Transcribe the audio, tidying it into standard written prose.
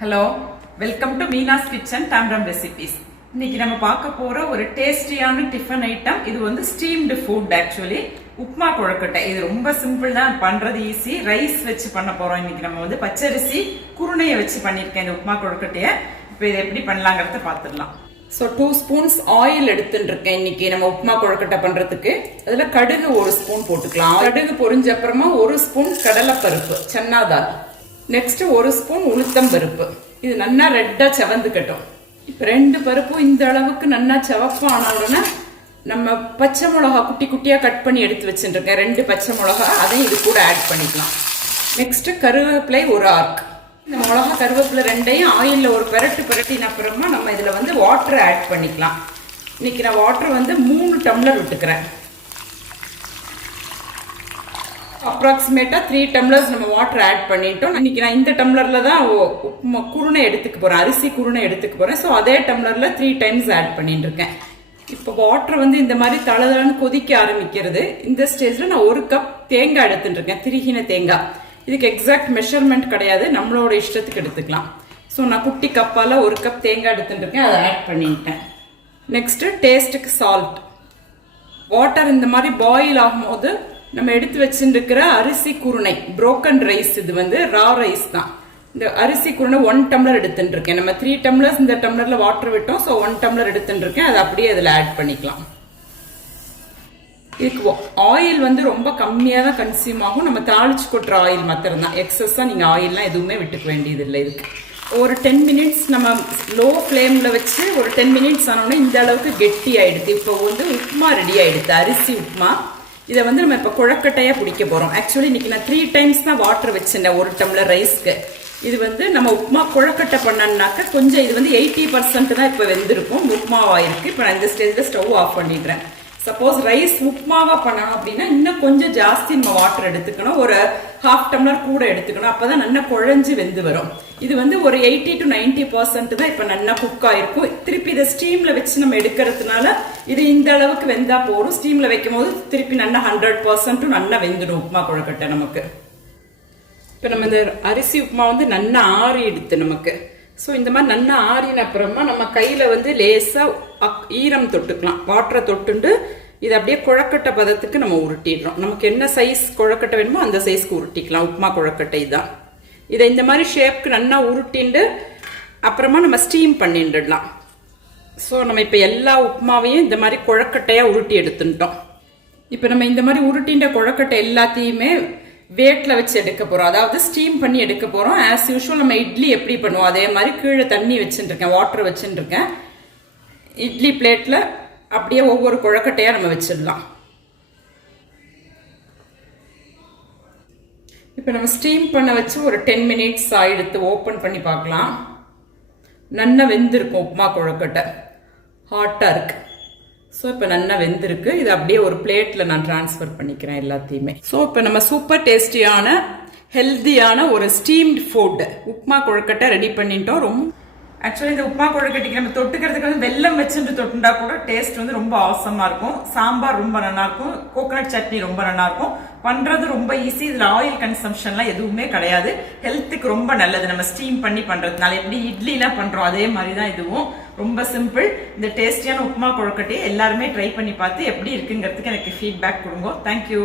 Hello, welcome to Meena's kitchen Tambaram recipes. இன்னைக்கு நம்ம பார்க்க போற ஒரு டேஸ்டியான டிஃபன் ஐட்டம். இது வந்து ஸ்டீம்டு ஃபுட். ஆக்சுவலி உப்மா கொழுக்கட்டை. இது ரொம்ப சிம்பிள் தான், பண்றது ஈஸி. ரைஸ் வச்சு பண்ண போறோம். இன்னைக்கு நம்ம வந்து பச்சரிசி குருணையை வச்சு பண்ணிருக்கேன் இந்த உப்மா கொழுக்கட்டைய. இப்போ இதை எப்படி பண்ணலாங்கிறத பார்த்துடலாம். ஸோ 2 ஸ்பூன்ஸ் ஆயில் எடுத்துட்டு இருக்கேன் இன்னைக்கு நம்ம உப்மா கொழுக்கட்டை பண்றதுக்கு. அதுல கடுகு 1 ஸ்பூன் போட்டுக்கலாம். கடுகு பொரிஞ்ச அப்புறமா 1 ஸ்பூன் கடலைப்பருப்பு சன்னா தால். நெக்ஸ்ட் 1 ஸ்பூன் உளுத்தம் பருப்பு. இது நல்லா ரெட்டா செவந்துக்கட்டும். இப்ப 2 பருப்பும் இந்த அளவுக்கு நல்லா செவப்பா ஆன உடனே நம்ம பச்சை மிளகா குட்டி குட்டியா கட் பண்ணி எடுத்து வச்சுருக்கேன். 2 பச்சை மிளகா, அதையும் இது கூட ஆட் பண்ணிக்கலாம். நெக்ஸ்ட் கருவேப்பிலை 1 ஆர்க். இந்த மிளகா கருவேப்பிலை ரெண்டையும் ஆயில்ல ஒரு பிரட்டின அப்புறமா நம்ம இதுல வந்து வாட்டர் ஆட் பண்ணிக்கலாம். இன்னைக்கு நான் வாட்டர் வந்து 3 டம்ளர் விட்டுக்கிறேன். அப்ராக்சிமேட்டா 3 டம்ளர்ஸ் நம்ம வாட்டர் ஆட் பண்ணிட்டோம். இன்னைக்கு நான் இந்த டம்ளர்ல தான் குருணை எடுத்துக்க போறேன், அரிசி குருணை எடுத்துக்க போறேன். ஸோ அதே டம்ளர்ல 3 டைம்ஸ் ஆட் பண்ணிட்டு இருக்கேன். இப்போ வாட்டர் வந்து இந்த மாதிரி தளதளன்னு கொதிக்க ஆரம்பிக்கிறது. இந்த ஸ்டேஜ்ல நான் 1 கப் தேங்காய் எடுத்துட்டு இருக்கேன், திருகின தேங்காய். இதுக்கு எக்ஸாக்ட் மெஷர்மெண்ட் கிடையாது, நம்மளோட இஷ்டத்துக்கு எடுத்துக்கலாம். ஸோ நான் குட்டி கப்பால 1 கப் தேங்காய் எடுத்துட்டு இருக்கேன், அதை ஆட் பண்ணிட்டேன். நெக்ஸ்ட் டேஸ்ட்டுக்கு சால்ட். வாட்டர் இந்த மாதிரி பாயில் ஆகும்போது நம்ம எடுத்து வச்சுருக்கிற அரிசி குருணை, புரோக்கன் ரைஸ், இது வந்து ரா ரைஸ் தான். இந்த அரிசி குருணை 1 டம்ளர் எடுத்துட்டு இருக்கேன். நம்ம 3 டம்ளர்ஸ் இந்த டம்ளர்ல வாட்டர் விட்டோம். ஸோ 1 டம்ளர் எடுத்துட்டு இருக்கேன், அதை அப்படியே இதில் ஆட் பண்ணிக்கலாம். இதுக்கு ஆயில் வந்து ரொம்ப கம்மியாக தான் கன்சியூம் ஆகும். நம்ம தாளிச்சு கொட்டுற ஆயில் மாத்திரம் தான். எக்ஸஸாக நீங்கள் ஆயில்லாம் எதுவுமே விட்டுக்க வேண்டியது இல்லை. இதுக்கு ஒரு 10 மினிட்ஸ் நம்ம லோ ஃப்ளேமில் வச்சு ஒரு 10 மினிட்ஸ் ஆனோடனே இந்த அளவுக்கு கெட்டி ஆயிடுது. இப்போ வந்து உப்புமா ரெடி ஆயிடுது, அரிசி உப்புமா. இதை வந்து நம்ம இப்போ குழக்கட்டையா பிடிக்க போறோம். ஆக்சுவலி இன்னைக்கு நான் 3 டைம்ஸ் தான் வாட்டர் வச்சிருந்தேன் 1 டம்ளர் ரைஸ்க்கு. இது வந்து நம்ம உப்புமா குழக்கட்டை பண்ணனாக்க கொஞ்சம் இது வந்து 80% தான் இப்போ வெந்திருக்கும், உப்புமாவாயிருக்கு. இப்போ நான் இந்த ஸ்டேஜில் ஸ்டவ் ஆஃப் பண்ணிடுறேன். சப்போஸ் ரைஸ் உப்புமாவா பண்ணணும் அப்படின்னா இன்னும் கொஞ்சம் ஜாஸ்தி நம்ம வாட்டர் எடுத்துக்கணும், ஒரு 1/2 டம்ளர் கூட எடுத்துக்கணும். அப்பதான் நல்லா குழஞ்சு வெந்து வரும். இது வந்து ஒரு 80 to 90% தான் இப்ப நல்லா குக் ஆயிருக்கும். திருப்பி இதை ஸ்டீம்ல வச்சு நம்ம எடுக்கிறதுனால இது இந்த அளவுக்கு வெந்தா போடும். ஸ்டீம்ல வைக்கும் போது திருப்பி நல்லா 100% நல்லா வெந்துடும் உப்புமா கொழுக்கட்டை நமக்கு. இப்ப நம்ம இந்த அரிசி உப்புமா வந்து நல்லா ஆறி எடுத்து நமக்கு. ஸோ இந்த மாதிரி நல்லா ஆறின அப்புறமா நம்ம கையில வந்து லேசா ஈரம் தொட்டுக்கலாம். வாட்டரை தொட்டுண்டு இதை அப்படியே குழக்கட்டை பதத்துக்கு நம்ம உருட்டிடுறோம். நமக்கு என்ன சைஸ் குழக்கட்டை வேணுமோ அந்த சைஸ்க்கு உருட்டிக்கலாம். உப்புமா குழக்கட்டை தான். இதை இந்த மாதிரி ஷேப்க்கு நல்லா உருட்டிண்டு அப்புறமா நம்ம ஸ்டீம் பண்ணிடலாம். ஸோ நம்ம இப்போ எல்லா உப்புமாவையும் இந்த மாதிரி குழக்கட்டையா உருட்டி எடுத்துட்டோம். இப்போ நம்ம இந்த மாதிரி உருட்டின்ற குழக்கட்டை எல்லாத்தையுமே வேட்ல வச்சு எடுக்க போறோம், அதாவது ஸ்டீம் பண்ணி எடுக்க போறோம். ஆஸ் யூஷுவல் நம்ம இட்லி எப்படி பண்ணுவோம் அதே மாதிரி கீழே தண்ணி வச்சுருக்கேன், வாட்டர் வச்சுருக்கேன். இட்லி பிளேட்ல அப்படியே ஒவ்வொரு குழக்கட்டையா நம்ம வச்சிடலாம். இப்போ நம்ம ஸ்டீம் பண்ண வச்சு ஒரு 10 மினிட்ஸ் ஆயிடுத்து. ஓப்பன் பண்ணி பார்க்கலாம். நல்லா வெந்திருக்கும் உப்புமா கொழுக்கட்டை, ஹாட்டா இருக்கு. ஸோ இப்போ நல்லா வெந்திருக்கு. இது அப்படியே ஒரு பிளேட்ல நான் டிரான்ஸ்ஃபர் பண்ணிக்கிறேன் எல்லாத்தையுமே. ஸோ இப்போ நம்ம சூப்பர் டேஸ்டியான ஹெல்த்தியான ஒரு ஸ்டீம்டு ஃபுட் உப்புமா கொழுக்கட்டை ரெடி பண்ணிட்டோம். ரொம்ப ஆக்சுவலி இந்த உப்புமா கொழுக்கட்டைக்கு நம்ம தொட்டுக்கிறதுக்கு வந்து வெல்லம் வச்சுட்டு தொட்டுண்டா கூட டேஸ்ட் வந்து ரொம்ப அவசரமா இருக்கும். சாம்பார் ரொம்ப நல்லா இருக்கும், கோகனட் சட்னி ரொம்ப நல்லா இருக்கும். பண்றது ரொம்ப ஈஸி. இதுல ஆயில் கன்சம்ஷன்லாம் எதுவுமே கிடையாது. ஹெல்த்துக்கு ரொம்ப நல்லது நம்ம ஸ்டீம் பண்ணி பண்றதுனால. எப்படி இட்லிலாம் பண்றோம் அதே மாதிரி தான் இதுவும். ரொம்ப சிம்பிள். இந்த டேஸ்டியான உப்புமா கொழுக்கட்டையை எல்லாருமே ட்ரை பண்ணி பார்த்து எப்படி இருக்குங்கிறதுக்கு எனக்கு ஃபீட்பேக் கொடுங்க. தேங்க்யூ.